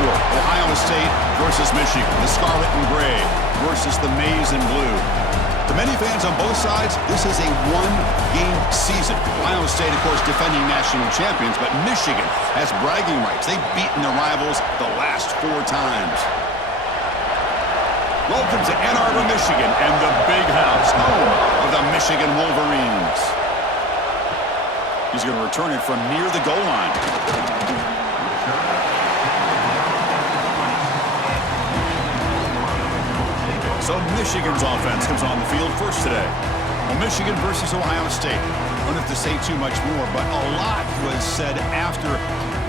sport. Ohio State versus Michigan. The scarlet and gray versus the maize and blue. To many fans on both sides, this is a one-game season. Ohio State, of course, defending national champions, but Michigan has bragging rights. They've beaten their rivals the last 4 times. Welcome to Ann Arbor, Michigan, and the Big House, home of the Michigan Wolverines. He's going to return it from near the goal line. So Michigan's offense comes on the field first today. Well, Michigan versus Ohio State. I don't have to say too much more, but a lot was said after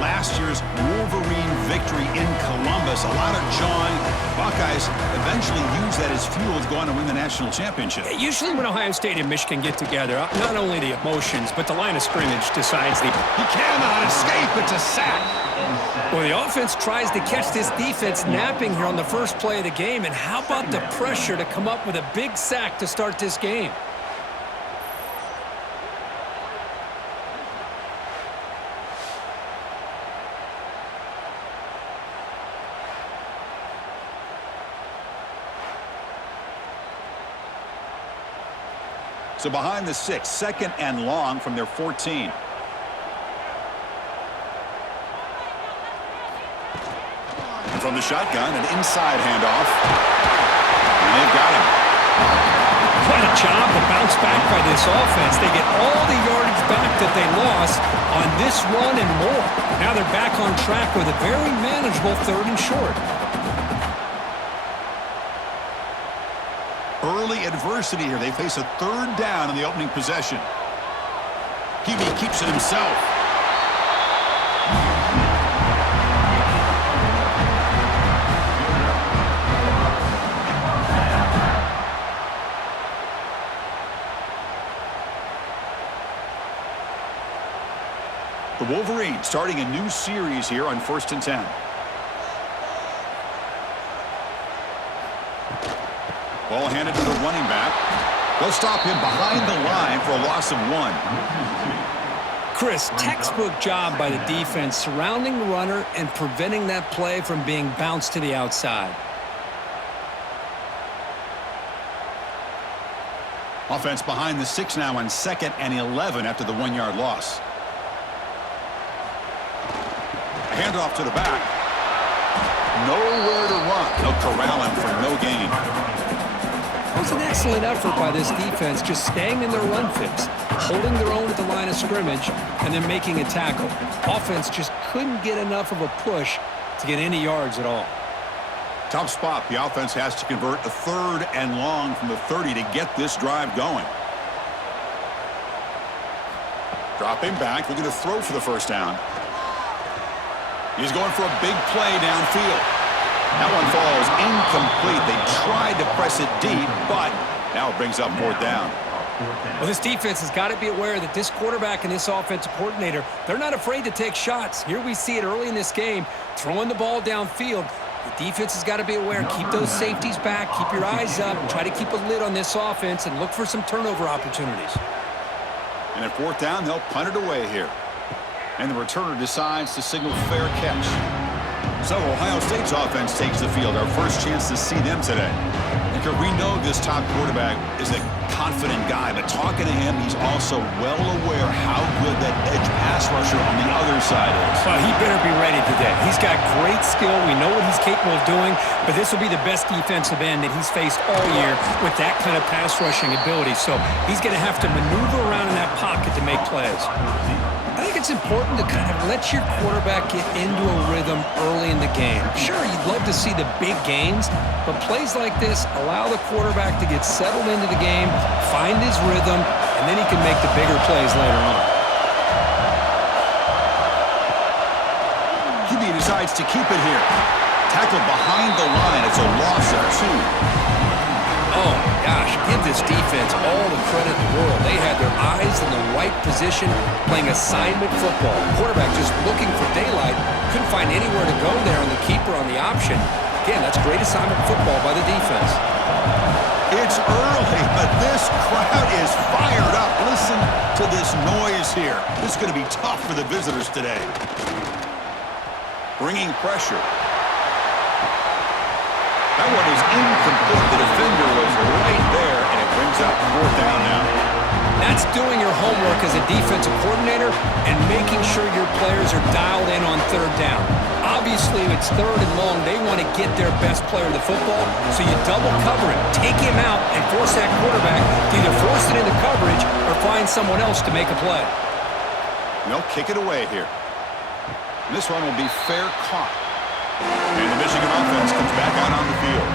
last year's Wolverine victory in Columbus. A lot of jawing. Buckeyes eventually use that as fuel to go on and win the national championship. Usually when Ohio State and Michigan get together, not only the emotions, but the line of scrimmage decides the... He cannot escape. It's a sack. Well, the offense tries to catch this defense napping here on the first play of the game. And how about the pressure to come up with a big sack to start this game? So behind the 6, second and long from their 14. From the shotgun, an inside handoff. And they've got him. What a job to bounce back by this offense. They get all the yardage back that they lost on this run and more. Now they're back on track with a very manageable 3rd and short. Early adversity here. They face a 3rd down in the opening possession. Hebe keeps it himself. The Wolverines starting a new series here on 1st and 10. Ball handed to the running back. They'll stop him behind the line for a loss of 1. Chris, textbook job by the defense surrounding the runner and preventing that play from being bounced to the outside. Offense behind the 6 now on 2nd and 11 after the 1-yard loss. Handoff to the back. Nowhere to run. They'll corral him for no gain. It was an excellent effort by this defense, just staying in their run fix, holding their own at the line of scrimmage, and then making a tackle. Offense just couldn't get enough of a push to get any yards at all. Tough spot. The offense has to convert a 3rd and long from the 30 to get this drive going. Dropping back, looking to throw for the 1st down. He's going for a big play downfield. That one falls incomplete. They tried to press it deep, but now it brings up 4th down. Well, this defense has got to be aware that this quarterback and this offensive coordinator, they're not afraid to take shots. Here we see it early in this game, throwing the ball downfield. The defense has got to be aware. Keep those safeties back. Keep your eyes up. Try to keep a lid on this offense and look for some turnover opportunities. And at 4th down, they'll punt it away here. And the returner decides to signal fair catch. So Ohio State's offense takes the field. Our first chance to see them today. Because we know this top quarterback is a confident guy, but talking to him, he's also well aware how good that edge pass rusher on the other side is. Well, he better be ready today. He's got great skill. We know what he's capable of doing, but this will be the best defensive end that he's faced all year with that kind of pass rushing ability. So he's going to have to maneuver around in that pocket to make plays. I think it's important to kind of let your quarterback get into a rhythm early in the game. Sure, you'd love to see the big gains, but plays like this allow the quarterback to get settled into the game, find his rhythm, and then he can make the bigger plays later on. QB decides to keep it here. Tackled behind the line. It's a loss of 2. Oh, my gosh, give this defense all the credit in the world. They had their eyes in the right position, playing assignment football. Quarterback just looking for daylight, couldn't find anywhere to go there on the keeper on the option. Again, that's great assignment football by the defense. It's early, but this crowd is fired up. Listen to this noise here. This is going to be tough for the visitors today. Bringing pressure. That one is incomplete. The defender was right there, and it brings up 4th down now. That's doing your homework as a defensive coordinator and making sure your players are dialed in on 3rd down. Obviously, it's 3rd and long. They want to get their best player of the football, so you double cover him, take him out, and force that quarterback to either force it into coverage or find someone else to make a play. They'll kick it away here. And this one will be fair caught. And the Michigan offense comes back out on the field.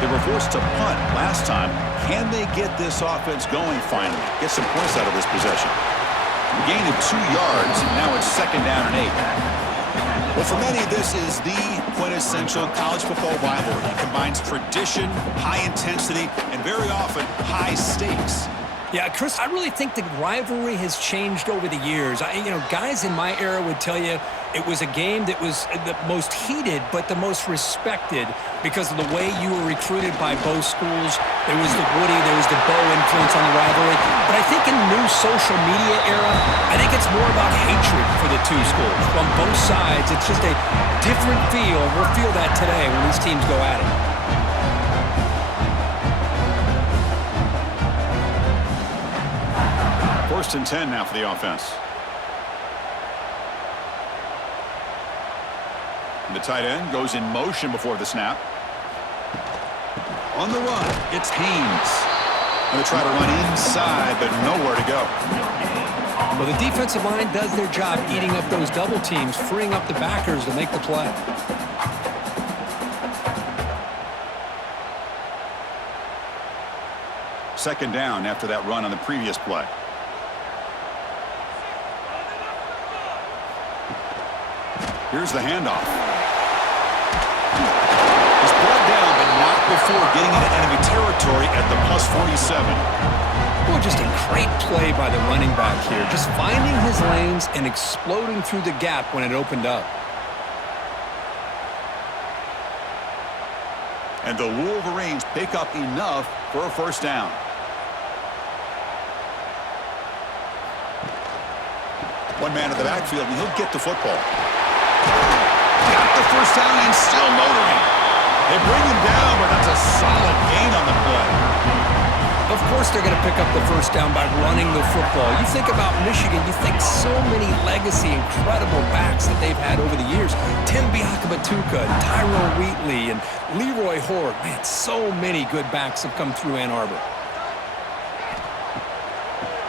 They were forced to punt last time. Can they get this offense going finally? Get some points out of this possession. A gain of 2 yards, and now it's 2nd down and 8. Well, for many, this is the quintessential college football rivalry. It combines tradition, high intensity, and very often high stakes. Yeah, Chris, I really think the rivalry has changed over the years. Guys in my era would tell you it was a game that was the most heated but the most respected because of the way you were recruited by both schools. There was the Woody, there was the Bo influence on the rivalry. But I think in the new social media era, I think it's more about hatred for the 2 schools. From both sides, it's just a different feel. We'll feel that today when these teams go at it. 1st and 10 now for the offense. The tight end goes in motion before the snap. On the run, it's Haynes. And they try to run inside, but nowhere to go. Well, the defensive line does their job eating up those double teams, freeing up the backers to make the play. Second down after that run on the previous play. Here's the handoff. He's brought down, but not before getting into enemy territory at the +47. Well, just a great play by the running back here. Just finding his lanes and exploding through the gap when it opened up. And the Wolverines pick up enough for a 1st down. One man in the backfield, and he'll get the football. Got the 1st down and still motoring. They bring him down, but that's a solid gain on the play. Of course they're going to pick up the 1st down by running the football. You think about Michigan, you think so many legacy, incredible backs that they've had over the years. Tim Biakabatuka, Tyrone Wheatley, and Leroy Horde. Man, so many good backs have come through Ann Arbor.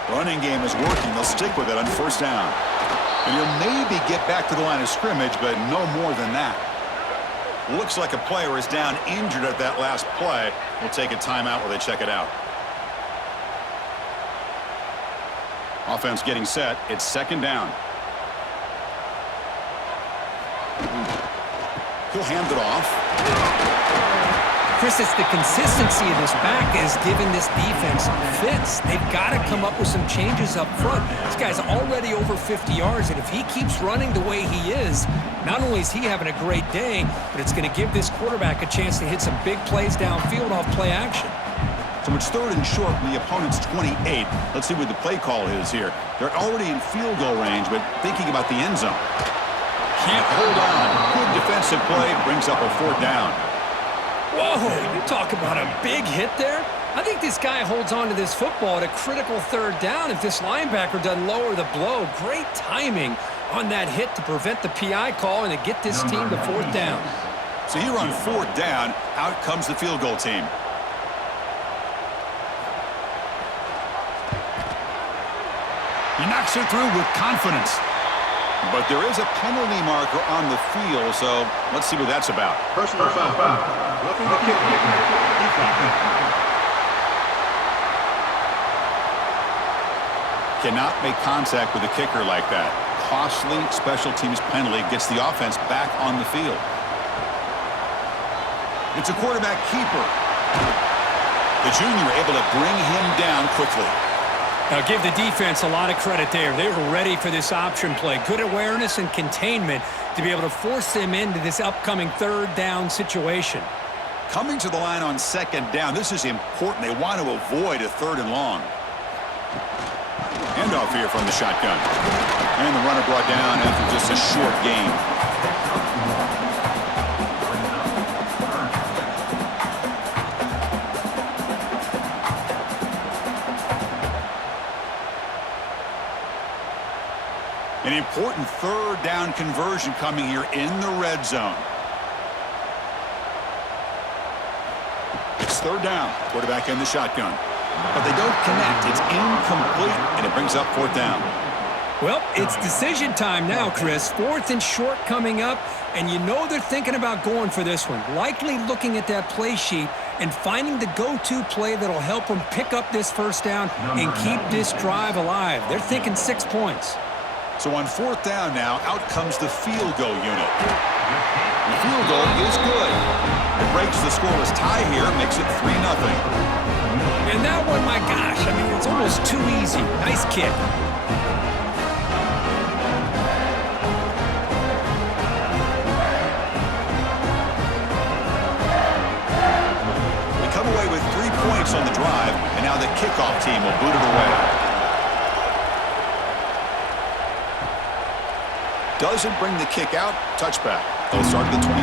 Running game is working. They'll stick with it on 1st down. And he'll maybe get back to the line of scrimmage, but no more than that. Looks like a player is down injured at that last play. We'll take a timeout while they check it out. Offense getting set. It's 2nd down. He'll hand it off. Chris, it's the consistency of this back is giving this defense fits. They've got to come up with some changes up front. This guy's already over 50 yards, and if he keeps running the way he is, not only is he having a great day, but it's going to give this quarterback a chance to hit some big plays downfield off play action. So it's 3rd and short from the opponent's 28. Let's see what the play call is here. They're already in field goal range, but thinking about the end zone. Can't hold on. Good defensive play brings up a 4th down. Whoa, you talk about a big hit there. I think this guy holds on to this football at a critical 3rd down if this linebacker doesn't lower the blow. Great timing on that hit to prevent the PI call and to get this team to 4th down. So here on 4th down, out comes the field goal team. He knocks it through with confidence. But there is a penalty marker on the field, so let's see what that's about. Personal foul. Roughing the kick. Cannot make contact with a kicker like that. Costly special teams penalty gets the offense back on the field. It's a quarterback keeper. The junior able to bring him down quickly. Now give the defense a lot of credit there. They were ready for this option play. Good awareness and containment to be able to force them into this upcoming 3rd down situation. Coming to the line on 2nd down, this is important. They want to avoid a 3rd and long. Handoff here from the shotgun. And the runner brought down after just a short gain. An important third down conversion coming here in the red zone. It's third down. Quarterback in the shotgun. But they don't connect. It's incomplete, and it brings up fourth down. Well, it's decision time now, Chris. Fourth and short coming up, and you know they're thinking about going for this one. Likely looking at that play sheet and finding the go-to play that'll help them pick up this first down and keep this drive alive. They're thinking 6 points. So on fourth down now, out comes the field goal unit. The field goal is good. It breaks the scoreless tie here, makes it 3-0. And that one, my gosh, I mean, it's almost too easy. Nice kick. We come away with 3 points on the drive, and now the kickoff team will boot it away. Doesn't bring the kick out. Touchback. They'll start at the 25.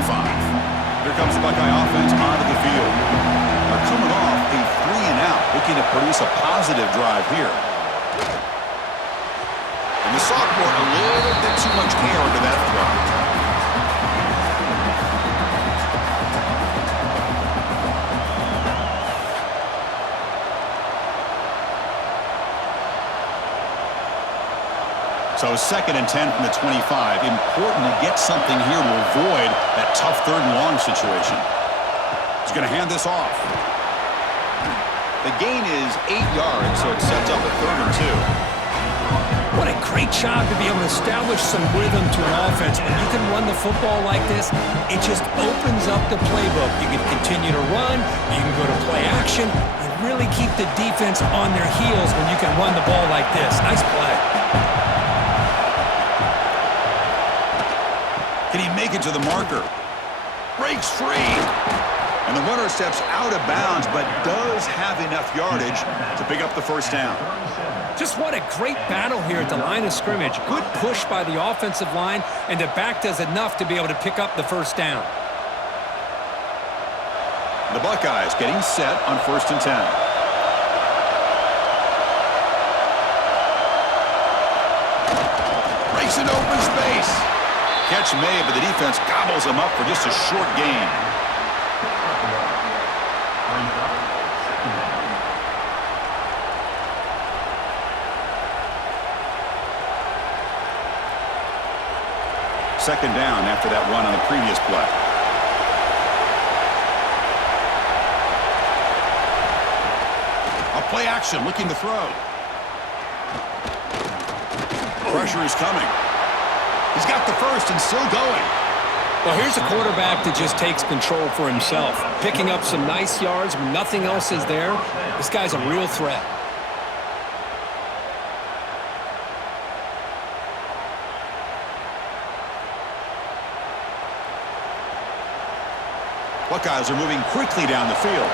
Here comes the Buckeye offense onto the field. They're coming off a 3-and-out, looking to produce a positive drive here. And the sophomore, a little bit too much air into that throw. So 2nd and 10 from the 25. Important to get something here to avoid that tough third and long situation. He's going to hand this off. The gain is 8 yards, so it sets up a 3rd and 2. What a great job to be able to establish some rhythm to an offense. When you can run the football like this, it just opens up the playbook. You can continue to run. You can go to play action. You really keep the defense on their heels when you can run the ball like this. Nice play. Can he make it to the marker? Breaks free. And the runner steps out of bounds, but does have enough yardage to pick up the first down. Just what a great battle here at the line of scrimmage. Good push by the offensive line, and the back does enough to be able to pick up the first down. The Buckeyes getting set on 1st and 10. Breaks an open space. Catch made, but the defense gobbles him up for just a short gain. Second down after that run on the previous play. A play action, looking to throw. Pressure is coming. He's got the first and still going. Well, here's a quarterback that just takes control for himself. Picking up some nice yards when nothing else is there. This guy's a real threat. Buckeyes are moving quickly down the field.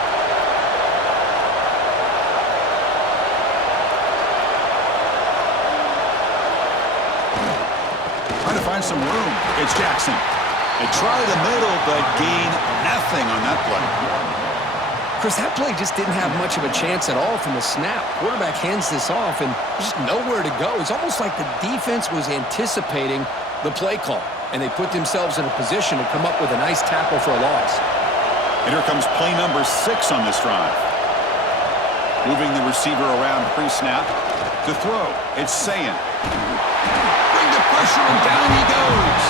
Trying to find some room. It's Jackson. They try the middle, but gain nothing on that play. Chris, that play just didn't have much of a chance at all from the snap. Quarterback hands this off, and just nowhere to go. It's almost like the defense was anticipating the play call, and they put themselves in a position to come up with a nice tackle for a loss. And here comes play number 6 on this drive. Moving the receiver around pre-snap. To throw, it's Sayin. Bring the pressure, and down he goes.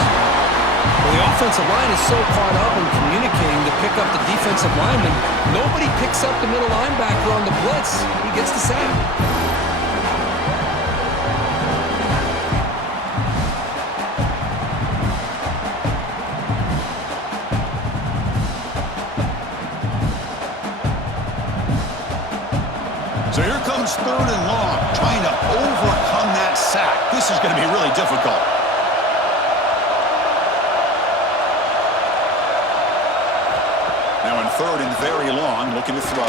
Well, the offensive line is so caught up in communicating to pick up the defensive lineman, nobody picks up the middle linebacker on the blitz. He gets the sack. So here comes 3rd and long, trying to overcome that sack. This is going to be really difficult. Now in 3rd and very long, looking to throw.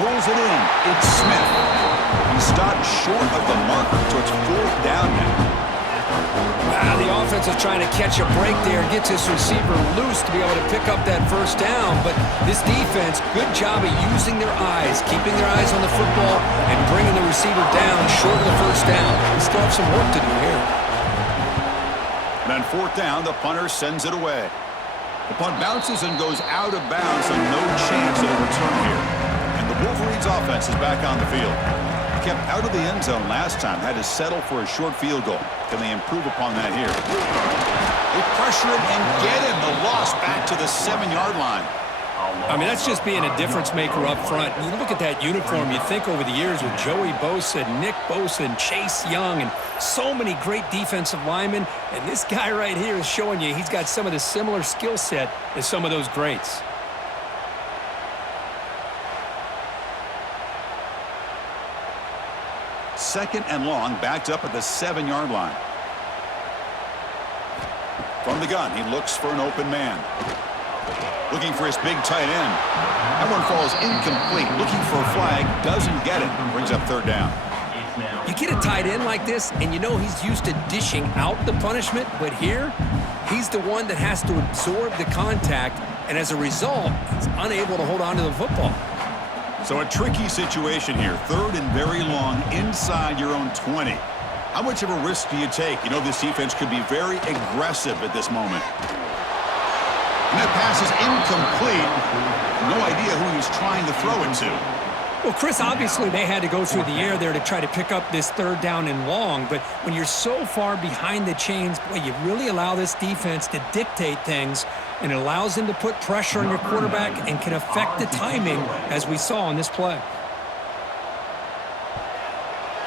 Pulls it in. It's Smith. He stopped short of the marker, so it's 4th down now. Wow, the offense is trying to catch a break there and gets his receiver loose to be able to pick up that first down. But this defense, good job of using their eyes, keeping their eyes on the football, and bringing the receiver down short of the first down. We still have some work to do here. And on fourth down, the punter sends it away. The punt bounces and goes out of bounds, so no chance of a return here. And the Wolverines offense is back on the field. Kept out of the end zone last time, had to settle for a short field goal. Can they improve upon that here? They pressure him and get him. The loss back to the 7-yard line. I mean, that's just being a difference maker up front. You look at that uniform, you think over the years with Joey Bosa, Nick Bosa, and Chase Young, and so many great defensive linemen, and this guy right here is showing you he's got some of the similar skill set as some of those greats. Second and long, backed up at the 7-yard line. From the gun, he looks for an open man. Looking for his big tight end. That one falls incomplete. Looking for a flag, doesn't get it. Brings up third down. You get a tight end like this, and you know he's used to dishing out the punishment, but here, he's the one that has to absorb the contact, and as a result, he's unable to hold on to the football. So a tricky situation here. Third and very long inside your own 20. How much of a risk do you take? You know this defense could be very aggressive at this moment. And that pass is incomplete. No idea who he was trying to throw it to. Well, Chris, obviously they had to go through the air there to try to pick up this third down and long, but when you're so far behind the chains, boy, you really allow this defense to dictate things, and it allows them to put pressure on your quarterback and can affect the timing, as we saw in this play.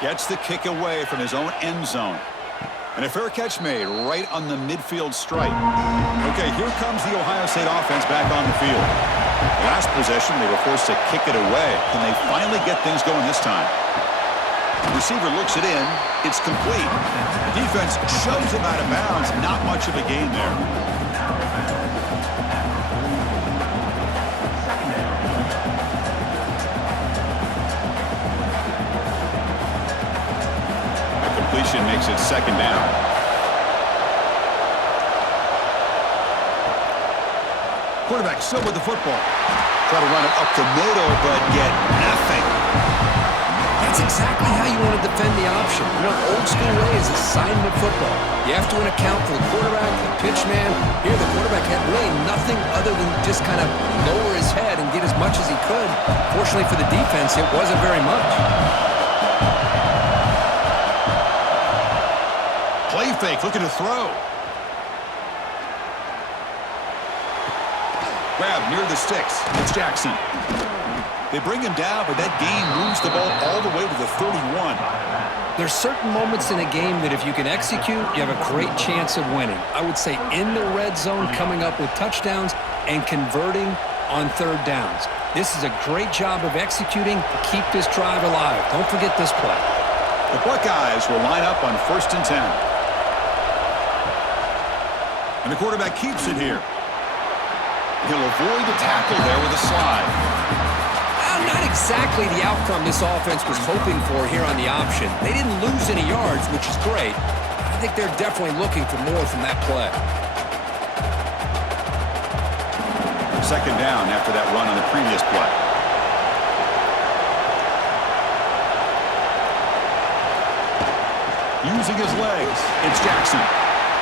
Gets the kick away from his own end zone. And a fair catch made right on the midfield stripe. Okay, here comes the Ohio State offense back on the field. Last possession, they were forced to kick it away. Can they finally get things going this time? The receiver looks it in. It's complete. The defense shoves him out of bounds. Not much of a gain there. Makes it second down. Quarterback still with the football. Try to run it up the middle, but get nothing. That's exactly how you want to defend the option. You know, old school way is assignment football. You have to account for the quarterback, the pitch man. Here, the quarterback had really nothing other than just kind of lower his head and get as much as he could. Fortunately for the defense, it wasn't very much. Play fake, looking to throw. Grab near the sticks. It's Jackson. They bring him down, but that gain moves the ball all the way to the 31. There's certain moments in a game that if you can execute, you have a great chance of winning. I would say in the red zone, coming up with touchdowns and converting on third downs. This is a great job of executing to keep this drive alive. Don't forget this play. The Buckeyes will line up on 1st and 10. And the quarterback keeps it here. He'll avoid the tackle there with a slide. Not exactly the outcome this offense was hoping for here on the option. They didn't lose any yards, which is great. I think they're definitely looking for more from that play. Second down after that run on the previous play. Using his legs, it's Jackson.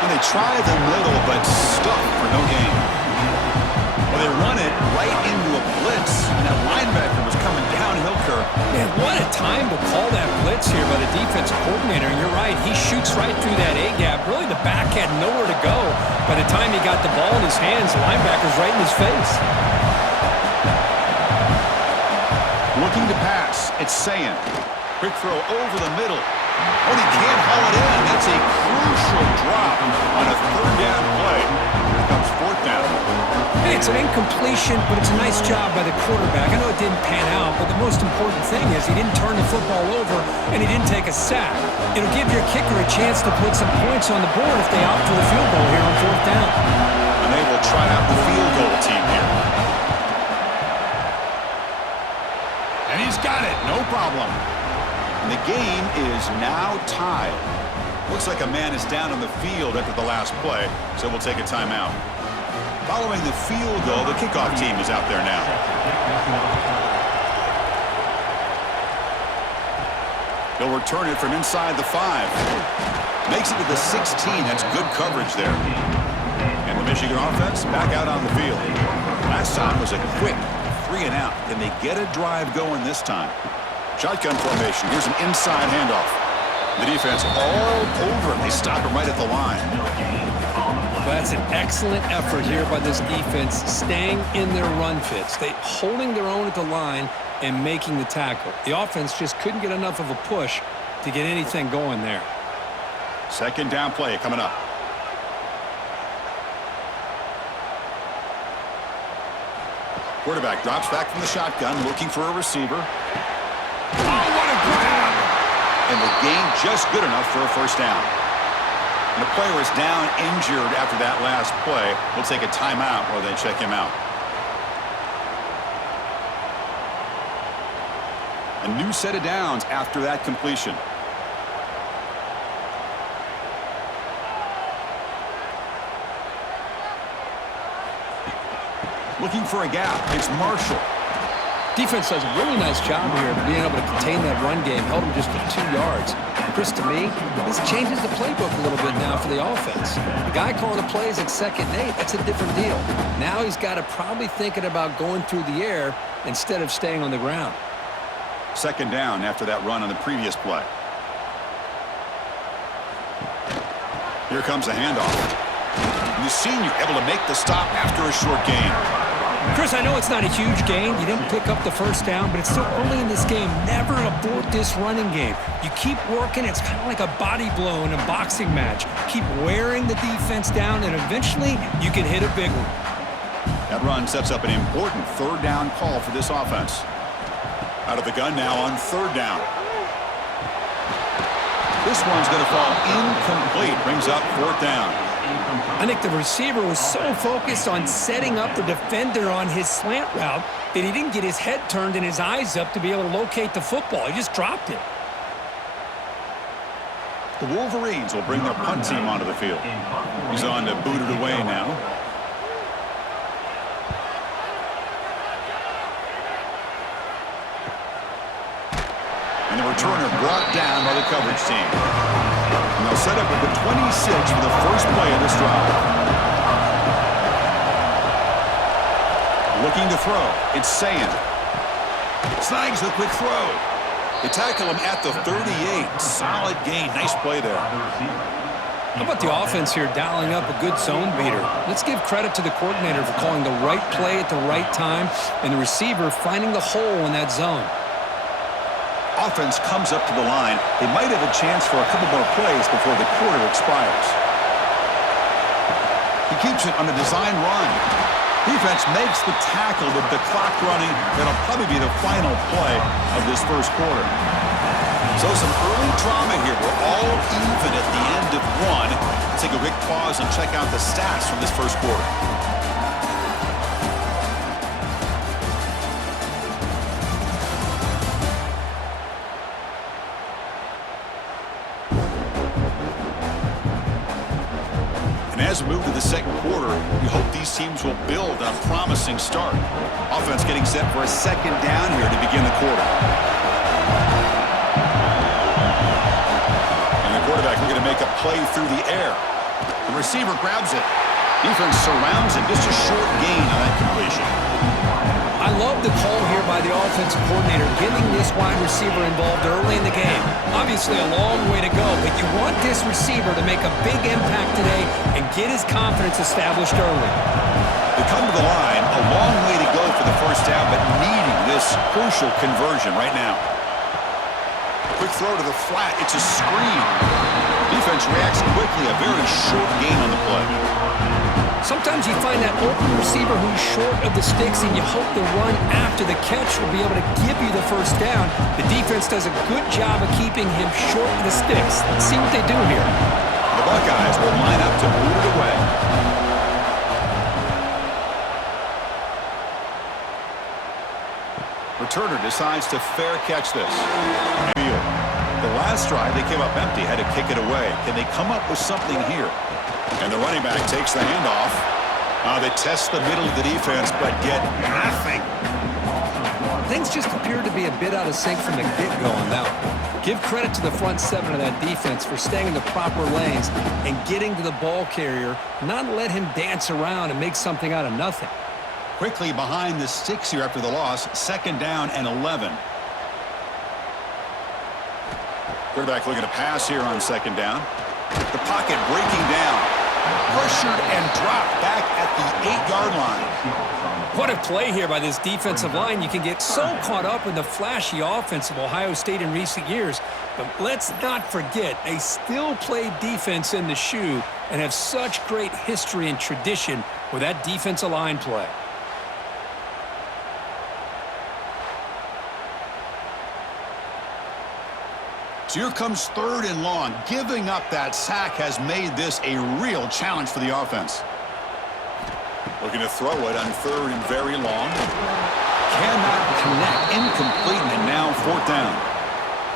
And they try the middle, but stuck for no gain. Well, they run it right into a blitz, and that linebacker was coming downhill, Kirk. Man, what a time to call that blitz here by the defensive coordinator. And you're right, he shoots right through that A-gap. Really, the back had nowhere to go. By the time he got the ball in his hands, the linebacker's right in his face. Looking to pass, it's Sayin. Quick throw over the middle. Oh, he can't haul it in. That's a crucial drop on a third down play. Here comes fourth down. Hey, it's an incompletion, but it's a nice job by the quarterback. I know it didn't pan out, but the most important thing is he didn't turn the football over and he didn't take a sack. It'll give your kicker a chance to put some points on the board if they opt for the field goal here on fourth down. And they will try out the field goal team here. And he's got it. No problem. And the game is now tied. Looks like a man is down on the field after the last play, so we'll take a timeout. Following the field goal, the kickoff team is out there now. He'll return it from inside the 5. Makes it to the 16. That's good coverage there. And the Michigan offense back out on the field. Last time was a quick 3-and-out. Can they get a drive going this time? Shotgun formation. Here's an inside handoff. The defense all over him. They stop him right at the line. That's an excellent effort here by this defense, staying in their run fits. They holding their own at the line and making the tackle. The offense just couldn't get enough of a push to get anything going there. Second down play coming up. Quarterback drops back from the shotgun, looking for a receiver. Oh, what a grab! And the gain just good enough for a first down. And the player is down injured after that last play. We'll take a timeout while they check him out. A new set of downs after that completion. Looking for a gap. It's Marshall. Defense does a really nice job here of being able to contain that run game. Held him just to 2 yards. Chris, to me, this changes the playbook a little bit now for the offense. The guy calling the plays at 2nd and 8, that's a different deal. Now he's got to probably thinking about going through the air instead of staying on the ground. Second down after that run on the previous play. Here comes a handoff. And the senior able to make the stop after a short gain. Chris, I know it's not a huge gain. You didn't pick up the first down, but it's still early in this game. Never abort this running game. You keep working. It's kind of like a body blow in a boxing match. Keep wearing the defense down, and eventually you can hit a big one. That run sets up an important third down call for this offense. Out of the gun now on third down. This one's going to fall incomplete. Brings up fourth down. I think the receiver was so focused on setting up the defender on his slant route that he didn't get his head turned and his eyes up to be able to locate the football. He just dropped it. The Wolverines will bring their punt team onto the field. He's on to boot it away now. And the returner brought down by the coverage team. And they'll set up at the 26 for the first play of this drive. Looking to throw. It's Sayin. Snags the quick throw. They tackle him at the 38. Solid gain. Nice play there. How about the offense here dialing up a good zone beater? Let's give credit to the coordinator for calling the right play at the right time and the receiver finding the hole in that zone. Offense comes up to the line. They might have a chance for a couple more plays before the quarter expires. He keeps it on a design run. Defense makes the tackle with the clock running. That'll probably be the final play of this first quarter. So some early drama here. We're all even at the end of one. Let's take a quick pause and check out the stats from this first quarter. As we move to the second quarter, we hope these teams will build on a promising start. Offense getting set for a second down here to begin the quarter. And the quarterback looking to make a play through the air. The receiver grabs it. Defense surrounds it. Just a short gain on that completion. I love the call here by the offensive coordinator, getting this wide receiver involved early in the game. Obviously a long way to go, but you want this receiver to make a big impact today and get his confidence established early. They come to the line, a long way to go for the first down, but needing this crucial conversion right now. Quick throw to the flat. It's a screen. Defense reacts quickly. A very short gain on the play. Sometimes you find that open receiver who's short of the sticks, and you hope the run after the catch will be able to give you the first down. The defense does a good job of keeping him short of the sticks. Let's see what they do here. The Buckeyes will line up to boot it away. Returner decides to fair catch this. The last drive, they came up empty, had to kick it away. Can they come up with something here? And the running back takes the handoff. They test the middle of the defense, but get nothing. Things just appear to be a bit out of sync from the get-go on that one. Give credit to the front seven of that defense for staying in the proper lanes and getting to the ball carrier, not let him dance around and make something out of nothing. Quickly behind the sticks here after the loss, 2nd down and 11. Quarterback looking to pass here on 2nd down. The pocket breaking down. Pressured and dropped back at the 8-yard line. What a play here by this defensive line. You can get so caught up in the flashy offense of Ohio State in recent years, but let's not forget they still play defense in the shoe and have such great history and tradition with that defensive line play. So here comes 3rd and long. Giving up that sack has made this a real challenge for the offense. Looking to throw it on 3rd and very long. Cannot connect. Incomplete, and now 4th down.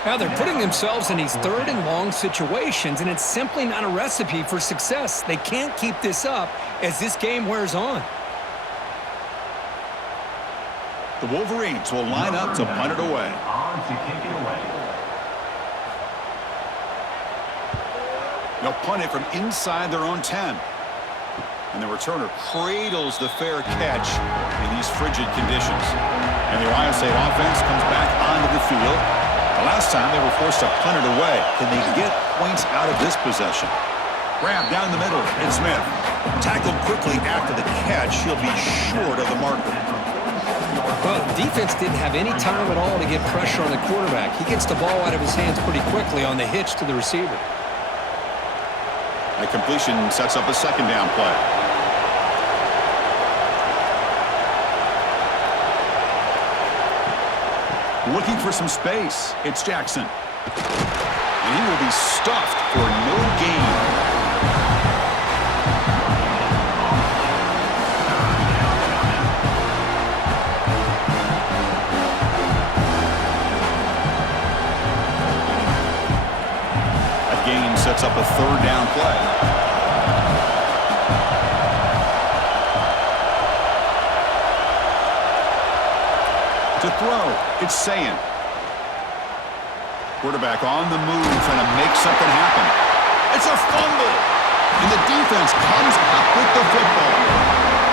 Now they're putting themselves in these 3rd and long situations, and it's simply not a recipe for success. They can't keep this up as this game wears on. The Wolverines will line up to punt it away. On to kick it away. They'll punt it from inside their own 10. And the returner cradles the fair catch in these frigid conditions. And the Ohio State offense comes back onto the field. The last time they were forced to punt it away. Can they get points out of this possession? Grab down the middle. It's Smith. Tackled quickly after the catch. He'll be short of the marker. Well, the defense didn't have any time at all to get pressure on the quarterback. He gets the ball out of his hands pretty quickly on the hitch to the receiver. That completion sets up a 2nd down play. Looking for some space. It's Jackson. And he will be stuffed for no gain. That gain sets up a 3rd down play. To throw, it's Sayin. Quarterback on the move, trying to make something happen. It's a fumble, and the defense comes up with the football.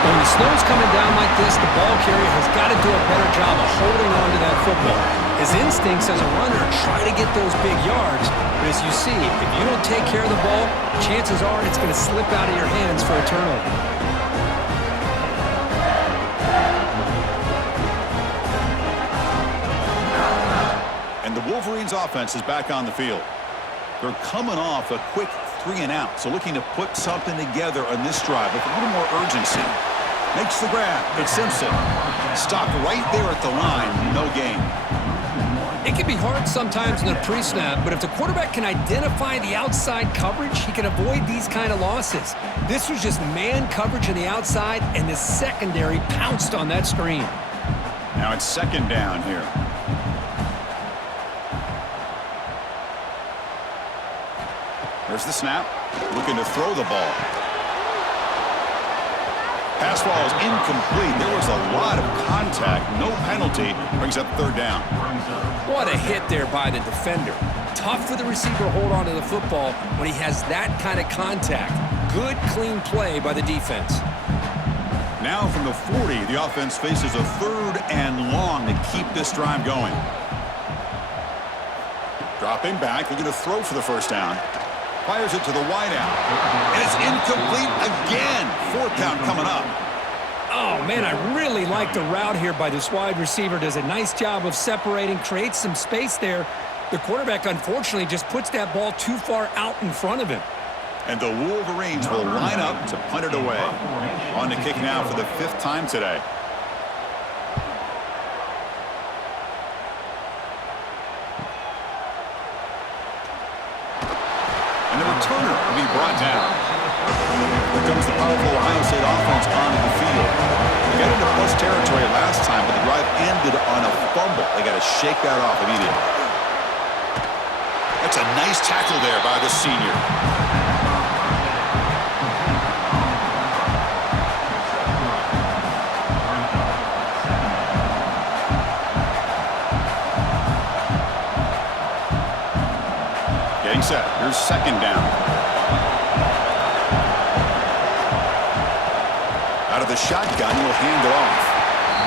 When the snow's coming down like this, the ball carrier has got to do a better job of holding on to that football. His instincts as a runner try to get those big yards, but as you see, if you don't take care of the ball, chances are it's going to slip out of your hands for a turnover. And the Wolverines offense is back on the field. They're coming off a quick 3-and-out, so looking to put something together on this drive with a little more urgency. Makes the grab. It's Simpson. Stopped right there at the line. No gain. It can be hard sometimes in the pre-snap, but if the quarterback can identify the outside coverage, he can avoid these kind of losses. This was just man coverage on the outside, and the secondary pounced on that screen. Now it's 2nd down here. There's the snap. Looking to throw the ball. Pass ball is incomplete. There was a lot of contact. No penalty. Brings up 3rd down. What a hit there by the defender. Tough for the receiver to hold on to the football when he has that kind of contact. Good, clean play by the defense. Now from the 40, the offense faces a 3rd and long to keep this drive going. Dropping back, looking to throw for the 1st down. Fires it to the wideout. And it's incomplete again. 4th down coming up. Oh, man, I really like the route here by this wide receiver. Does a nice job of separating, creates some space there. The quarterback, unfortunately, just puts that ball too far out in front of him. And the Wolverines will line up to punt it away. On to kick now for the 5th time today. And the returner will be brought down. Here comes the powerful Ohio State offense onto the field. They got into plus territory last time, but the drive ended on a fumble. They got to shake that off immediately. That's a nice tackle there by the senior. Getting set. Here's second down. Out of the shotgun, he'll hand it off.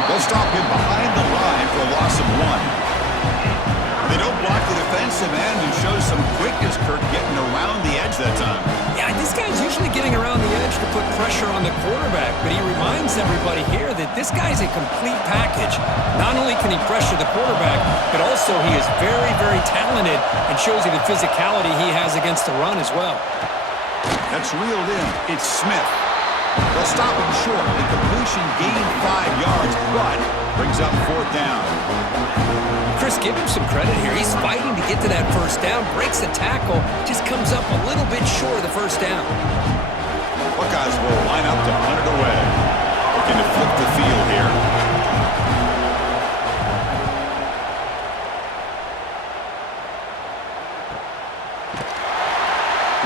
They'll stop him behind the line for a loss of 1. They don't block the defensive end and show some quickness, Kirk, getting around the edge that time. Yeah, this guy's usually getting around the edge to put pressure on the quarterback, but he reminds everybody here that this guy's a complete package. Not only can he pressure the quarterback, but also he is very, very talented and shows you the physicality he has against the run as well. That's reeled in. It's Smith. They'll stop him short. The completion gained 5 yards, but brings up 4th down. Chris, give him some credit here. He's fighting to get to that first down, breaks the tackle, just comes up a little bit short of the first down. Buckeyes will line up to punt it away. Looking to flip the field here.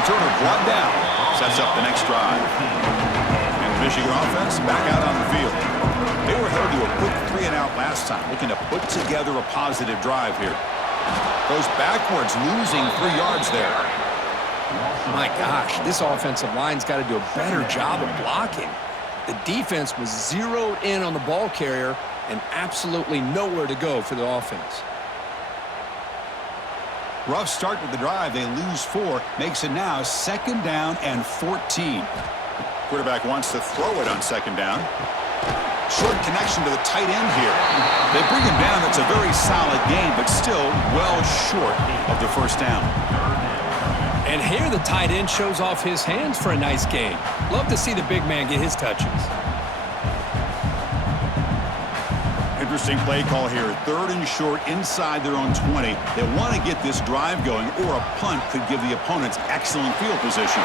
Returner brought down. Sets up the next drive. And the Michigan offense back out on the field. They were held to a quick 3-and-out last time, looking to put together a positive drive here. Goes backwards, losing 3 yards there. My gosh, this offensive line's got to do a better job of blocking. The defense was zeroed in on the ball carrier and absolutely nowhere to go for the offense. Rough start with the drive. They lose 4. Makes it now 2nd down and 14. Quarterback wants to throw it on 2nd down. Short connection to the tight end here. They bring him down. That's a very solid game, but still well short of the first down. And here the tight end shows off his hands for a nice game. Love to see the big man get his touches. Interesting play call here. 3rd and short inside their own 20. They want to get this drive going, or a punt could give the opponents excellent field position.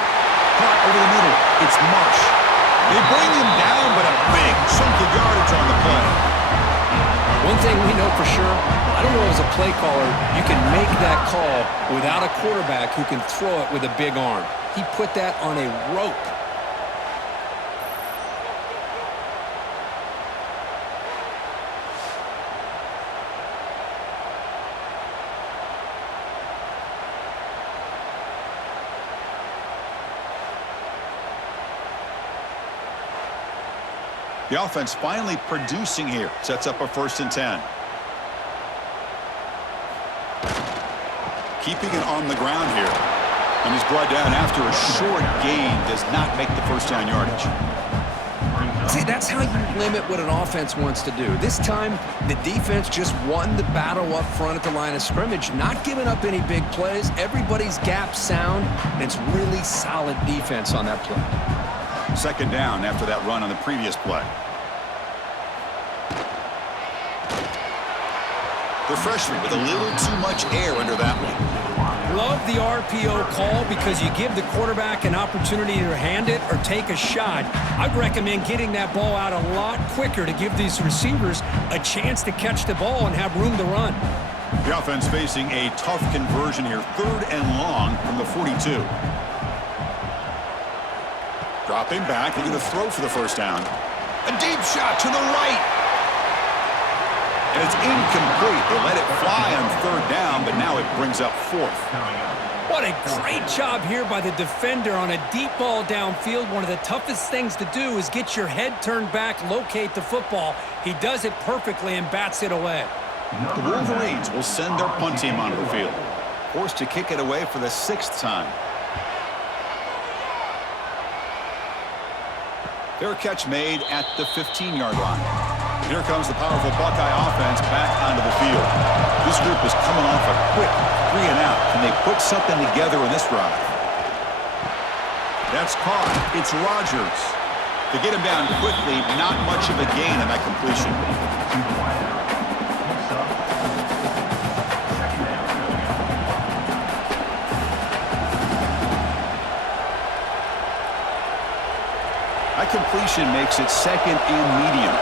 Caught over the middle. It's Marsh. They bring him down, but a big chunk of yardage on the play. One thing we know for sure, I don't know as a play caller, you can make that call without a quarterback who can throw it with a big arm. He put that on a rope. The offense finally producing here. Sets up a 1st and 10. Keeping it on the ground here. And he's brought down after a short gain. Does not make the first down yardage. See, that's how you limit what an offense wants to do. This time, the defense just won the battle up front at the line of scrimmage, not giving up any big plays. Everybody's gap sound, and it's really solid defense on that play. 2nd down after that run on the previous play. The freshman with a little too much air under that one. Love the RPO call because you give the quarterback an opportunity to hand it or take a shot. I'd recommend getting that ball out a lot quicker to give these receivers a chance to catch the ball and have room to run. The offense facing a tough conversion here. 3rd and long from the 42. Dropping back, looking to throw for the first down. A deep shot to the right. And it's incomplete. They let it fly on 3rd down, but now it brings up 4th. What a great job here by the defender on a deep ball downfield. One of the toughest things to do is get your head turned back, locate the football. He does it perfectly and bats it away. The Wolverines will send their punt team onto the field. Forced to kick it away for the 6th time. Fair catch made at the 15-yard line. Here comes the powerful Buckeye offense back onto the field. This group is coming off a quick 3-and-out. Can they put something together in this drive? That's caught. It's Rogers. To get him down quickly, not much of a gain on that completion. That completion makes it 2nd and medium.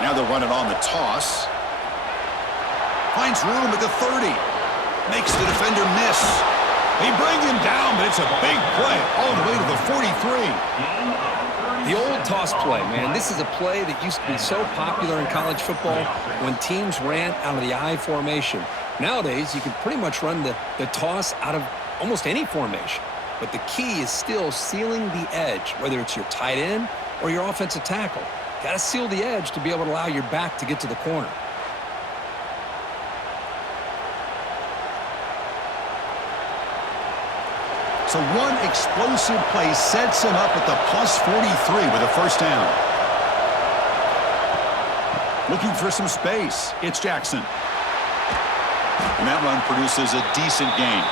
Now they'll run it on the toss. Finds room at the 30. Makes the defender miss. They bring him down, but it's a big play all the way to the 43. The old toss play, man. This is a play that used to be so popular in college football when teams ran out of the I formation. Nowadays, you can pretty much run the toss out of almost any formation. But the key is still sealing the edge, whether it's your tight end or your offensive tackle. Got to seal the edge to be able to allow your back to get to the corner. So one explosive play sets him up at the +43 with a first down. Looking for some space. It's Jackson. And that run produces a decent gain.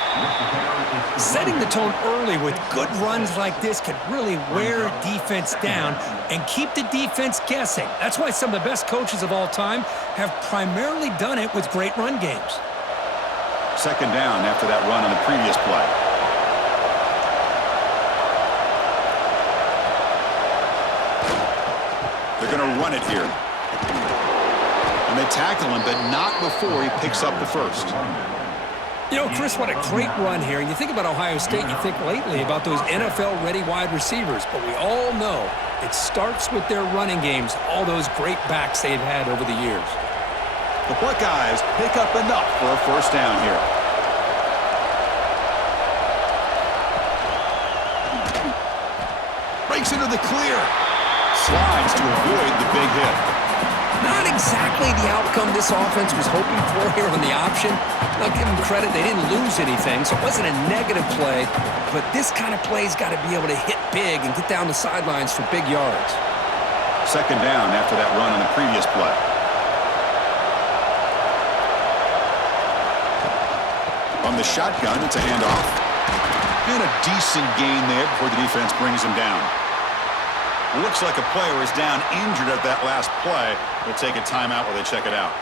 Setting the tone early with good runs like this can really wear defense down and keep the defense guessing. That's why some of the best coaches of all time have primarily done it with great run games. Second down after that run on the previous play. They're going to run it here. And they tackle him, but not before he picks up the first. You know, Chris, what a great run here. And you think about Ohio State, you think lately about those NFL-ready wide receivers. But we all know it starts with their running games, all those great backs they've had over the years. The Buckeyes pick up enough for a first down here. Breaks into the clear. Slides to avoid the big hit. Not exactly the outcome this offense was hoping for here on the option. I'll give them credit, they didn't lose anything, so it wasn't a negative play. But this kind of play's got to be able to hit big and get down the sidelines for big yards. Second down after that run on the previous play. On the shotgun, it's a handoff. And a decent gain there before the defense brings him down. Looks like a player is down injured at that last play. They'll take a timeout while they check it out.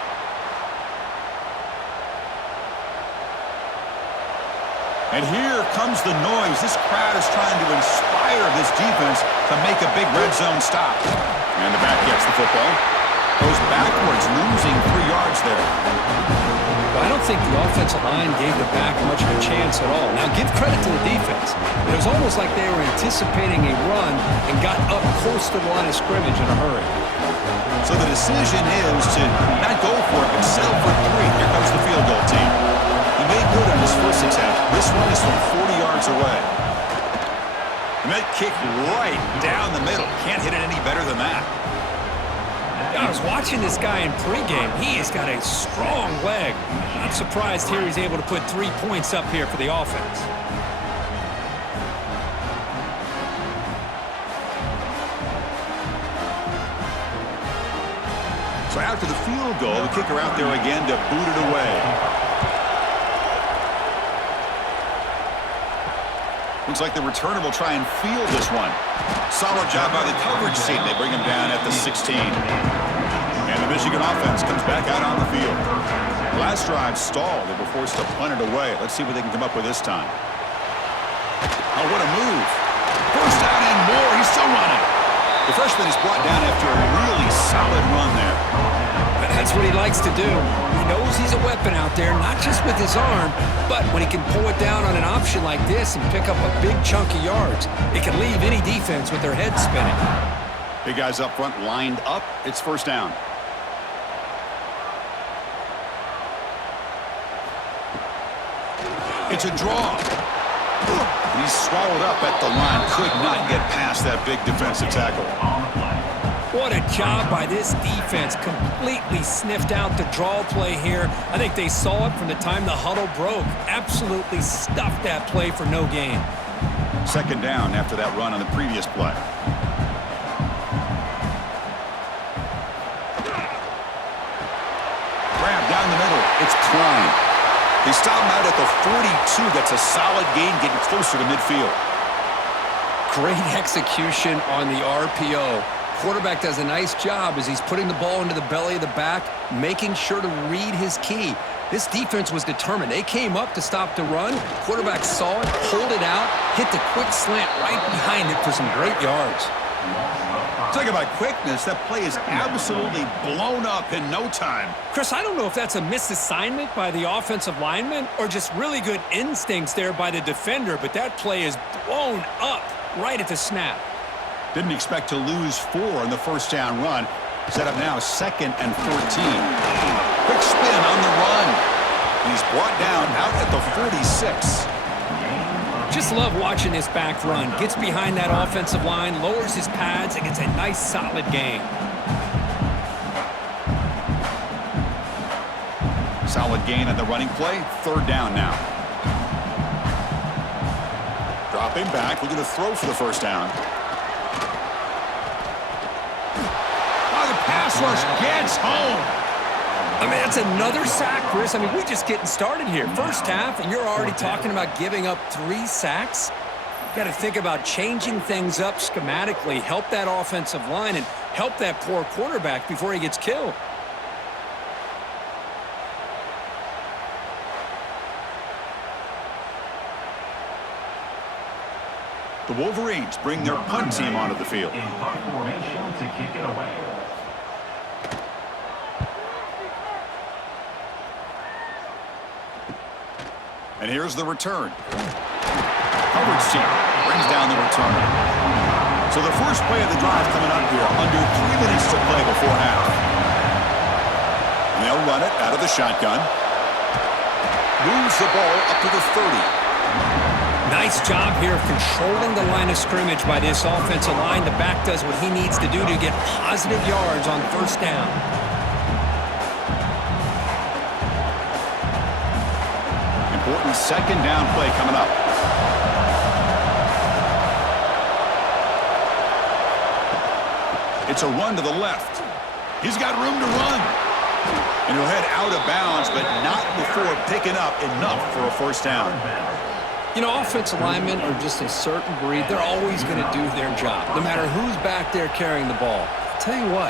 And here comes the noise. This crowd is trying to inspire this defense to make a big red zone stop. And the back gets the football. Goes backwards, losing 3 yards there. Well, I don't think the offensive line gave the back much of a chance at all. Now, give credit to the defense. It was almost like they were anticipating a run and got up close to the line of scrimmage in a hurry. So the decision is to not go for it, but settle for 3. Here comes the field goal team. He made good on his first attempt. This one is from 40 yards away. And that kick right down the middle. Can't hit it any better than that. I was watching this guy in pregame. He has got a strong leg. Not surprised here he's able to put 3 points up here for the offense. So after the field goal, the kicker out there again to boot it away. Looks like the returner will try and field this one. Solid job by the coverage team. They bring him down at the 16. And the Michigan offense comes back out on the field. Last drive stalled. They were forced to punt it away. Let's see what they can come up with this time. Oh, what a move. First down and more. He's still running. The freshman is brought down after a really solid run there. That's what he likes to do. He knows he's a weapon out there, not just with his arm, but when he can pull it down on an option like this and pick up a big chunk of yards, it can leave any defense with their head spinning. Big guys up front lined up. It's first down. It's a draw. He's swallowed up at the line. Could not get past that big defensive tackle. What a job by this defense. Completely sniffed out the draw play here. I think they saw it from the time the huddle broke. Absolutely stuffed that play for no gain. Second down after that run on the previous play. Grab down the middle. It's Klein. They stop him out at the 42. That's a solid gain, getting closer to midfield. Great execution on the RPO. Quarterback does a nice job as he's putting the ball into the belly of the back, making sure to read his key. This defense was determined. They came up to stop the run. Quarterback saw it, pulled it out, hit the quick slant right behind it for some great yards. Talk about quickness. That play is absolutely blown up in no time. Chris, I don't know if that's a misassignment by the offensive lineman or just really good instincts there by the defender, but that play is blown up right at the snap. Didn't expect to lose 4 in the first down run. Set up now 2nd and 14. Quick spin on the run. He's brought down out at the 46. Just love watching this back run. Gets behind that offensive line, lowers his pads, and gets a nice solid gain. Solid gain on the running play. 3rd down now. Dropping back, looking to throw for the first down. Oh, the pass rush gets home. I mean, that's another sack, Chris. I mean, we're just getting started here. First half, and you're already talking about giving up 3 sacks. You've got to think about changing things up schematically, help that offensive line, and help that poor quarterback before he gets killed. The Wolverines bring their punt team onto the field. In punt formation to kick it away. And here's the return. Coverage team brings down the return. So the first play of the drive coming up here, under 3 minutes to play before half. And they'll run it out of the shotgun. Moves the ball up to the 30. Nice job here of controlling the line of scrimmage by this offensive line. The back does what he needs to do to get positive yards on first down. Important 2nd down play coming up. It's a run to the left. He's got room to run. And he'll head out of bounds, but not before picking up enough for a first down. You know, offensive linemen are just a certain breed. They're always going to do their job, no matter who's back there carrying the ball. I'll tell you what,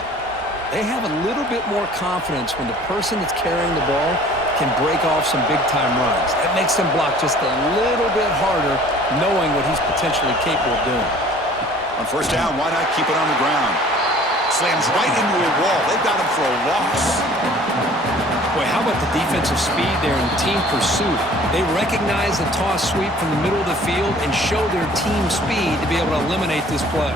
they have a little bit more confidence when the person that's carrying the ball can break off some big-time runs. That makes them block just a little bit harder, knowing what he's potentially capable of doing. On first down, why not keep it on the ground? Slams right into a wall. They've got him for a loss. Boy, how about the defensive speed there in team pursuit? They recognize the toss sweep from the middle of the field and show their team speed to be able to eliminate this play.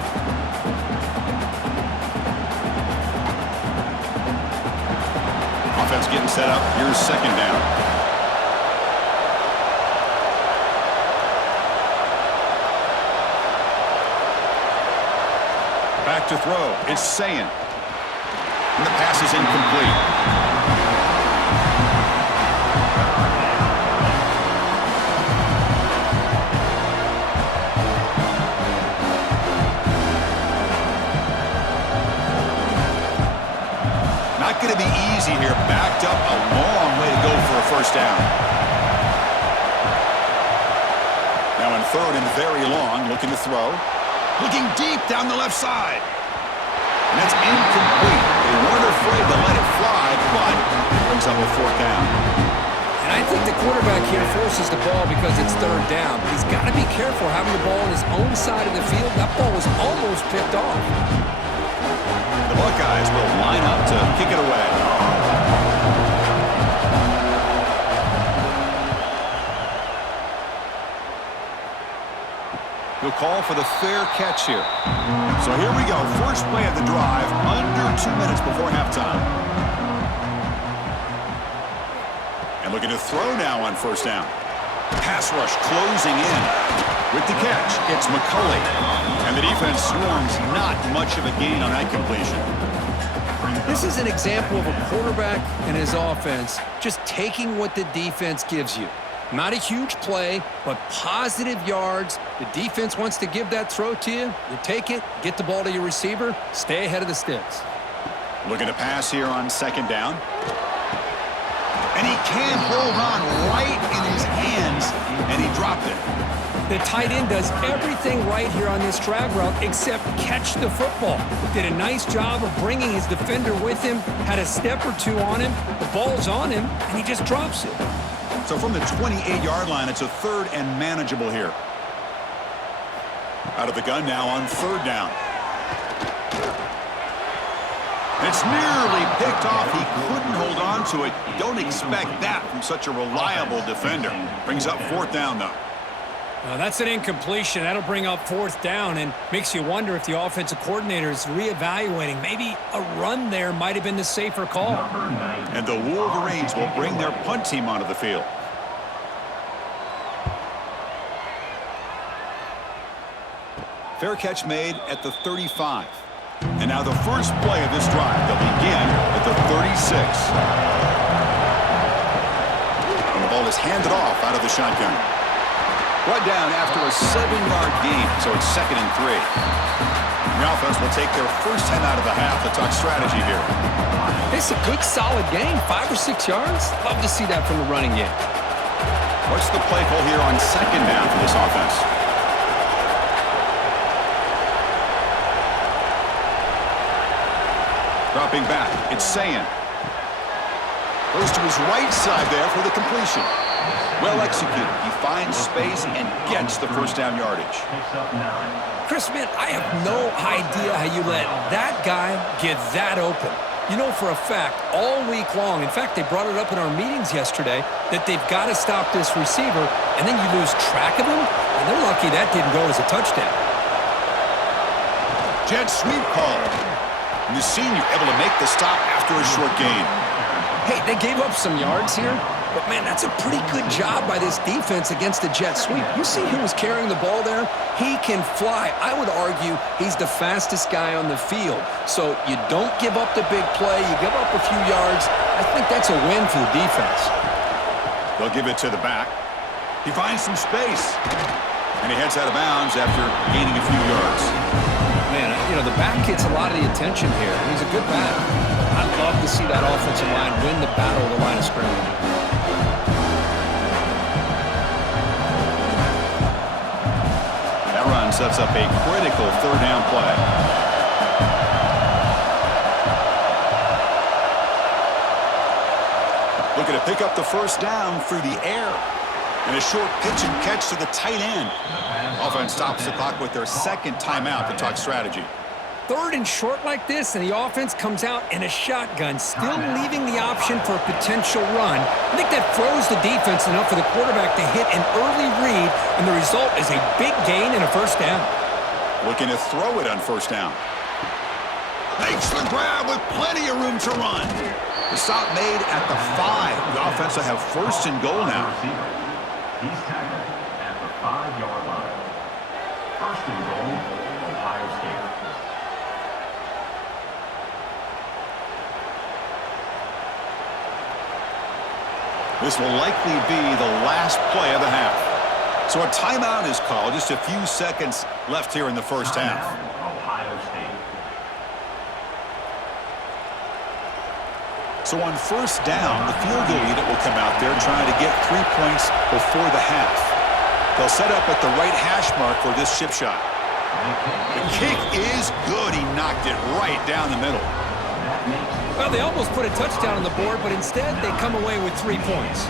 Offense getting set up. Here's 2nd down. Back to throw. It's Sayin. And the pass is incomplete. Not going to be easy here. Backed up a long way to go for a first down. Now in 3rd and very long, looking to throw. Looking deep down the left side. And that's incomplete. They weren't afraid to let it fly, but brings up a 4th down. And I think the quarterback here forces the ball because it's 3rd down. But he's got to be careful having the ball on his own side of the field. That ball was almost picked off. The Buckeyes will line up to kick it away. He'll call for the fair catch here. So here we go. First play of the drive, under 2 minutes before halftime. And looking to throw now on first down. Pass rush closing in. With the catch, it's McCulley. And the defense swarms, not much of a gain on that completion. This is an example of a quarterback and his offense just taking what the defense gives you. Not a huge play, but positive yards. The defense wants to give that throw to you. You take it, get the ball to your receiver, stay ahead of the sticks. Looking to pass here on 2nd down. And he can't hold on right in his hands, and he dropped it. The tight end does everything right here on this drag route except catch the football. Did a nice job of bringing his defender with him, had a step or two on him, the ball's on him, and he just drops it. So from the 28-yard line, it's a 3rd and manageable here. Out of the gun now on 3rd down. It's nearly picked off. He couldn't hold on to it. Don't expect that from such a reliable defender. Brings up 4th down, though. That's an incompletion. That'll bring up fourth down and makes you wonder if the offensive coordinator is reevaluating. Maybe a run there might have been the safer call. And the Wolverines will bring their punt team onto the field. Fair catch made at the 35. And now the first play of this drive. They'll begin at the 36. And the ball is handed off out of the shotgun. Brought down after a 7-yard gain, so it's 2nd and 3. The offense will take their first 10 out of the half. Let's talk strategy here. It's a good, solid gain. 5 or 6 yards. Love to see that from the running game. What's the play call here on 2nd down for this offense? Dropping back, it's Sayan. Goes to his right side there for the completion. Well executed. He finds space and gets the first down yardage. Chris, man, I have no idea how you let that guy get that open. You know for a fact, all week long, in fact, they brought it up in our meetings yesterday, that they've got to stop this receiver, and then you lose track of him, and they're lucky that didn't go as a touchdown. Jet sweep call. And the senior able to make the stop after a short gain. Hey, they gave up some yards here, but man, that's a pretty good job by this defense against the jet sweep. You see who was carrying the ball there? He can fly. I would argue he's the fastest guy on the field. So you don't give up the big play. You give up a few yards. I think that's a win for the defense. They'll give it to the back. He finds some space. And he heads out of bounds after gaining a few yards. Man, you know, the back gets a lot of the attention here. He's a good back. I'd love to see that offensive line win the battle of the line of scrimmage. That run sets up a critical 3rd down play. Looking to pick up the first down through the air. And a short pitch and catch to the tight end. Offense stops the clock with their 2nd timeout to talk strategy. 3rd and short like this, and the offense comes out in a shotgun, still leaving the option for a potential run. I think that throws the defense enough for the quarterback to hit an early read, and the result is a big gain and a first down. Looking to throw it on first down. Makes the grab with plenty of room to run. The stop made at the 5. The offense will have 1st and goal now. He's tackled at the 5-yard line. 1st and goal, Ohio State. This will likely be the last play of the half. So a timeout is called. Just a few seconds left here in the first half. Ohio State. So on first down, the field goal unit will come out there trying to get 3 points before the half. They'll set up at the right hash mark for this chip shot. The kick is good. He knocked it right down the middle. Well, they almost put a touchdown on the board, but instead they come away with 3 points.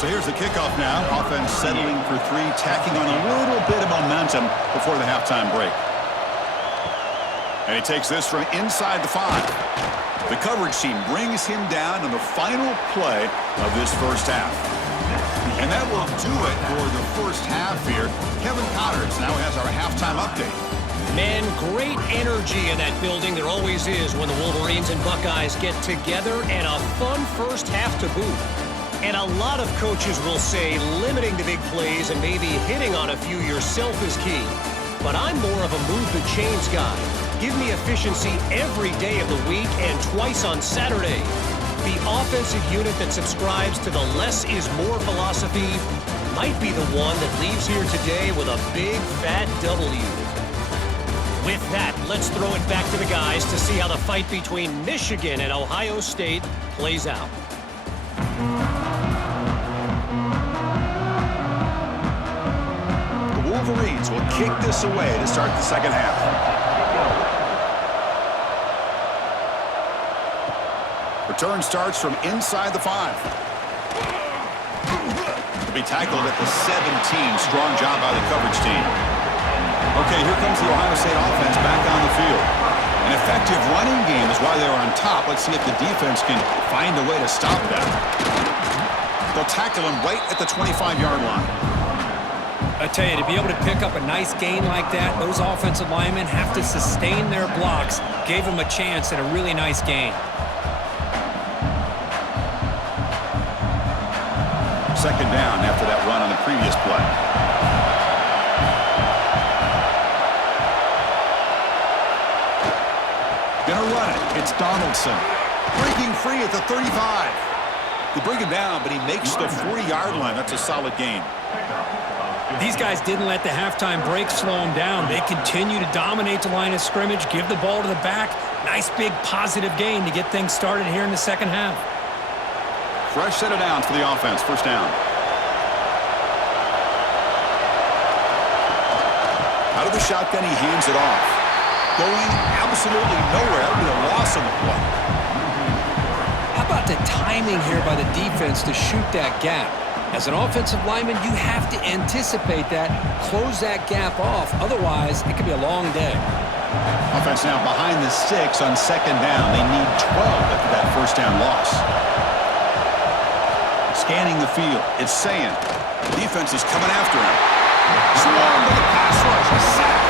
So here's the kickoff now. Offense settling for 3, tacking on a little bit of momentum before the halftime break. And he takes this from inside the 5. The coverage team brings him down on the final play of this first half. And that will do it for the first half here. Kevin Connors now has our halftime update. Man, great energy in that building. There always is when the Wolverines and Buckeyes get together, and a fun first half to boot. And a lot of coaches will say limiting the big plays and maybe hitting on a few yourself is key. But I'm more of a move the chains guy. Give me efficiency every day of the week and twice on Saturday. The offensive unit that subscribes to the less is more philosophy might be the one that leaves here today with a big fat W. With that, let's throw it back to the guys to see how the fight between Michigan and Ohio State plays out. The Wolverines will kick this away to start the second half. Return starts from inside the 5. To be tackled at the 17. Strong job by the coverage team. Okay, here comes the Ohio State offense back on the field. And An effective running game is why they're on top. Let's see if the defense can find a way to stop that. They'll tackle him right at the 25-yard line. I tell you, to be able to pick up a nice gain like that, those offensive linemen have to sustain their blocks. Gave him a chance at a really nice gain. Second down after that run on the previous play. Gonna run it. It's Donaldson. Breaking free at the 35. They bring him down, but he makes the 40-yard line. That's a solid gain. These guys didn't let the halftime break slow them down. They continue to dominate the line of scrimmage, give the ball to the back. Nice big positive gain to get things started here in the second half. Fresh set of downs for the offense. First down. Out of the shotgun, he hands it off. Going absolutely nowhere. That would be a loss on the play. How about the timing here by the defense to shoot that gap? As an offensive lineman, you have to anticipate that, close that gap off. Otherwise, it could be a long day. Offense now behind the 6 on second down. They need 12 after that first down loss. Scanning the field. It's saying defense is coming after him. Swarmed by the pass rush. A sack.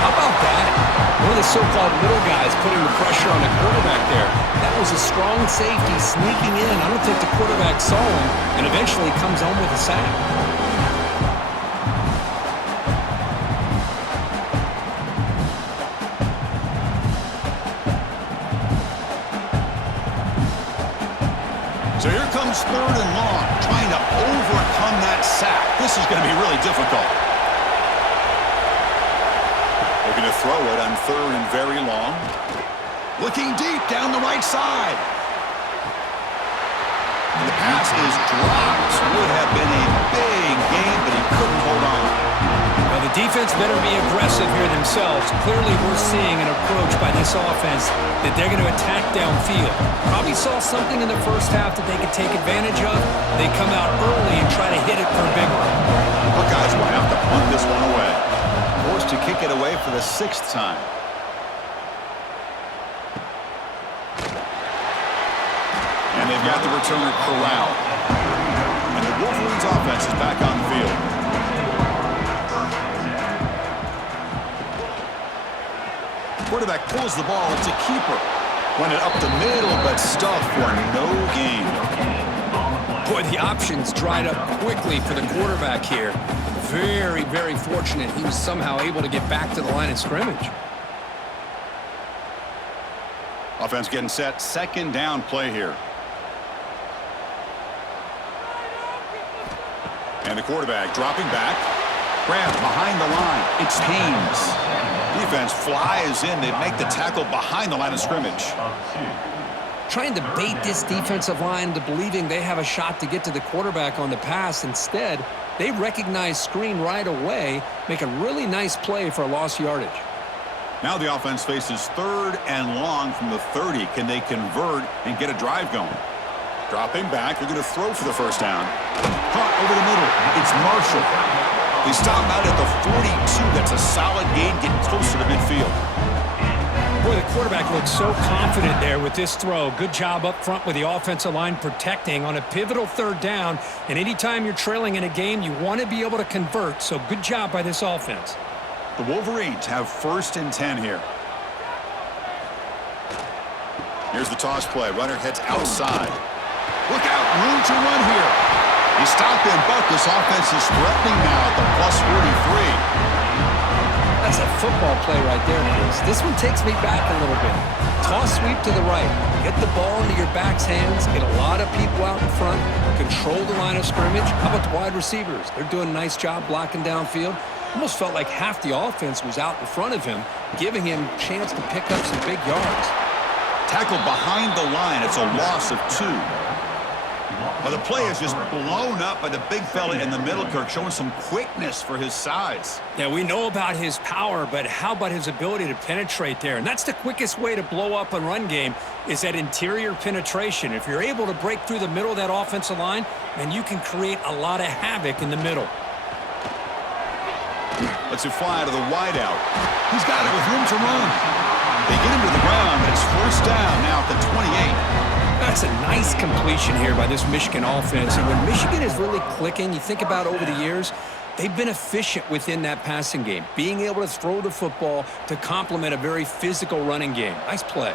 How about that? One of the so-called little guys putting the pressure on the quarterback there. That was a strong safety sneaking in. I don't think the quarterback saw him, and eventually comes home with a sack. So here comes third and long, trying to overcome that sack. This is going to be really difficult. Looking to throw it on third and very long. Looking deep down the right side. And the pass is dropped. Would have been a big gain, but he couldn't hold on. Well, the defense better be aggressive here themselves. Clearly, we're seeing an approach by this offense that they're going to attack downfield. Probably saw something in the first half that they could take advantage of. They come out early and try to hit it for a big one. Buckeyes will have to punt this one away. Forced to kick it away for the 6th time. And they've got the returner corralled. And the Wolverines offense is back on the field. Quarterback pulls the ball. It's a keeper. Went it up the middle, but stuffed for no gain. Boy, the options dried up quickly for the quarterback here. Very, very fortunate he was somehow able to get back to the line of scrimmage. Offense getting set. Second down play here. And the quarterback dropping back. Grab behind the line. It's Haynes. Defense flies in. They make the tackle behind the line of scrimmage. Trying to bait this defensive line into believing they have a shot to get to the quarterback on the pass. Instead, they recognize screen right away, make a really nice play for a lost yardage. Now the offense faces third and long from the 30. Can they convert and get a drive going? Dropping back. They're going to throw for the first down. Caught over the middle. It's Marshall. They stop him out at the 42. That's a solid gain, getting closer to midfield. Boy, the quarterback looks so confident there with this throw. Good job up front with the offensive line protecting on a pivotal third down. And anytime you're trailing in a game, you want to be able to convert. So good job by this offense. The Wolverines have first and 10 here. Here's the toss play. Runner heads outside. Look out, room to run here. He stopped in, but this offense is threatening now at the plus 43. That's a football play right there, Chris. This one takes me back a little bit. Toss sweep to the right. Get the ball into your back's hands. Get a lot of people out in front. Control the line of scrimmage. How about the wide receivers? They're doing a nice job blocking downfield. Almost felt like half the offense was out in front of him, giving him a chance to pick up some big yards. Tackled behind the line. It's a loss of 2. Well, the play is just blown up by the big fella in the middle, Kirk, showing some quickness for his size. Yeah, we know about his power, but how about his ability to penetrate there? And that's the quickest way to blow up a run game is that interior penetration. If you're able to break through the middle of that offensive line, then you can create a lot of havoc in the middle. Lets it fly to the wideout. He's got it with room to run. They get him to the ground, and it's first down now at the 28. That's a nice completion here by this Michigan offense. And when Michigan is really clicking, you think about over the years, they've been efficient within that passing game, being able to throw the football to complement a very physical running game. Nice play.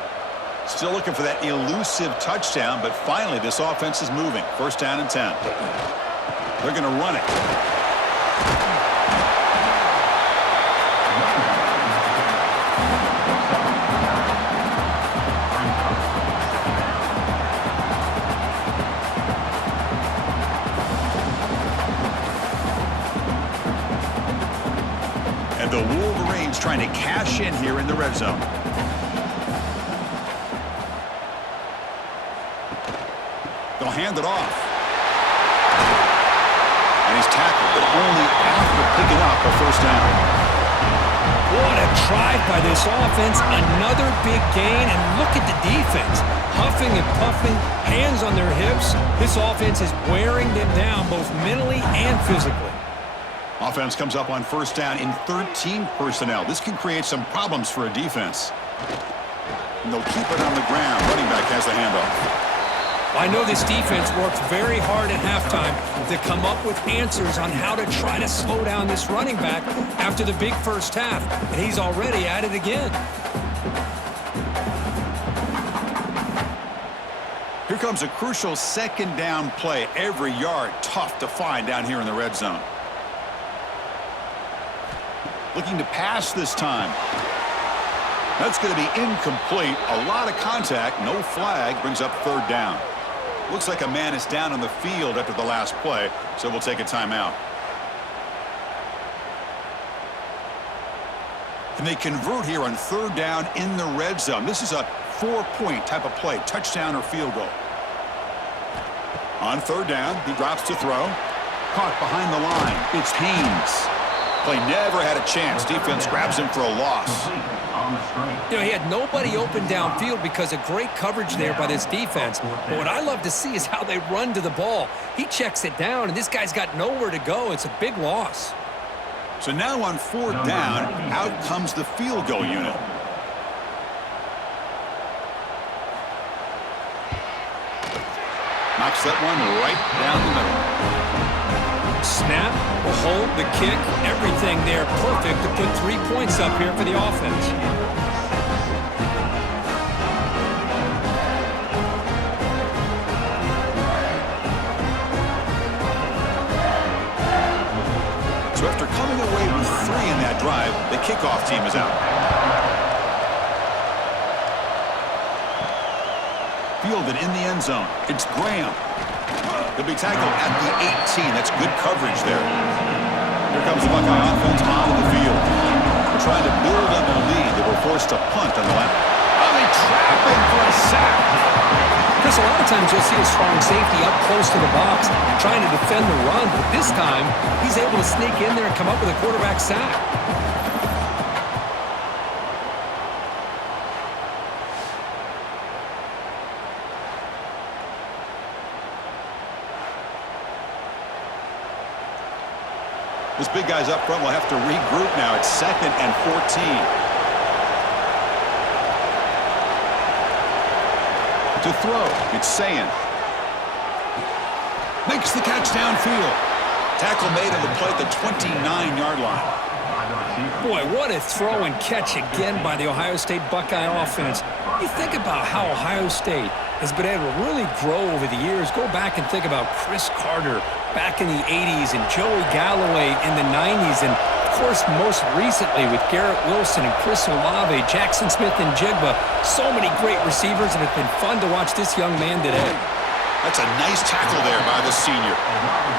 Still looking for that elusive touchdown, but finally this offense is moving. First down and 10. They're going to run it. And the Wolverines trying to cash in here in the red zone. They'll hand it off. And he's tackled, but only after picking up a first down. What a drive by this offense. Another big gain, and look at the defense. Huffing and puffing, hands on their hips. This offense is wearing them down both mentally and physically. Offense comes up on first down in 13 personnel. This can create some problems for a defense. And they'll keep it on the ground. Running back has the handoff. I know this defense worked very hard at halftime to come up with answers on how to try to slow down this running back after the big first half, and he's already at it again. Here comes a crucial second down play. Every yard tough to find down here in the red zone. Looking to pass this time. That's going to be incomplete. A lot of contact, no flag, brings up third down. Looks like a man is down on the field after the last play, so we'll take a timeout. And they convert here on third down in the red zone. This is a 4-point type of play, touchdown or field goal. On third down, he drops to throw. Caught behind the line. It's Haynes. Play never had a chance. Defense grabs him for a loss. You know, he had nobody open downfield because of great coverage there by this defense. But what I love to see is how they run to the ball. He checks it down, and this guy's got nowhere to go. It's a big loss. So now on fourth down, out comes the field goal unit. Knocks that one right down the middle. Snap, the hold, the kick, everything there perfect to put 3 points up here for the offense. So after coming away with 3 in that drive, the kickoff team is out. Fielded in the end zone. It's Graham. He'll be tackled at the 18. That's good coverage there. Here comes the Buckeye offense onto the field. They're trying to build up a lead. They were forced to punt on the left. Oh, they trap him for a sack. Chris, a lot of times you'll see a strong safety up close to the box trying to defend the run, but this time he's able to sneak in there and come up with a quarterback sack. This big guy's up front will have to regroup now. It's 2nd and 14. To throw, it's Sayin. Makes the catch downfield. Tackle made on the play at the 29-yard line. Boy, what a throw and catch again by the Ohio State Buckeye offense. You think about how Ohio State has been able to really grow over the years. Go back and think about Chris Carter back in the 80s and Joey Galloway in the 90s. And, of course, most recently with Garrett Wilson and Chris Olave, Jackson Smith and Jigba. So many great receivers, and it's been fun to watch this young man today. That's a nice tackle there by the senior.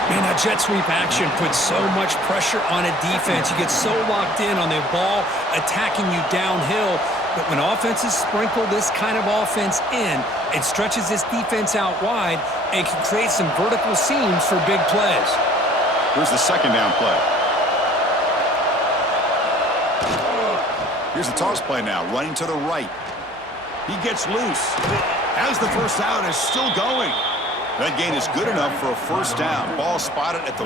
Man, that jet sweep action puts so much pressure on a defense. You get so locked in on the ball attacking you downhill. But when offenses sprinkle this kind of offense in, it stretches this defense out wide and can create some vertical seams for big plays. Here's the second down play. Here's the toss play now, running to the right. He gets loose. As the first down is still going. That gain is good enough for a first down. Ball spotted at the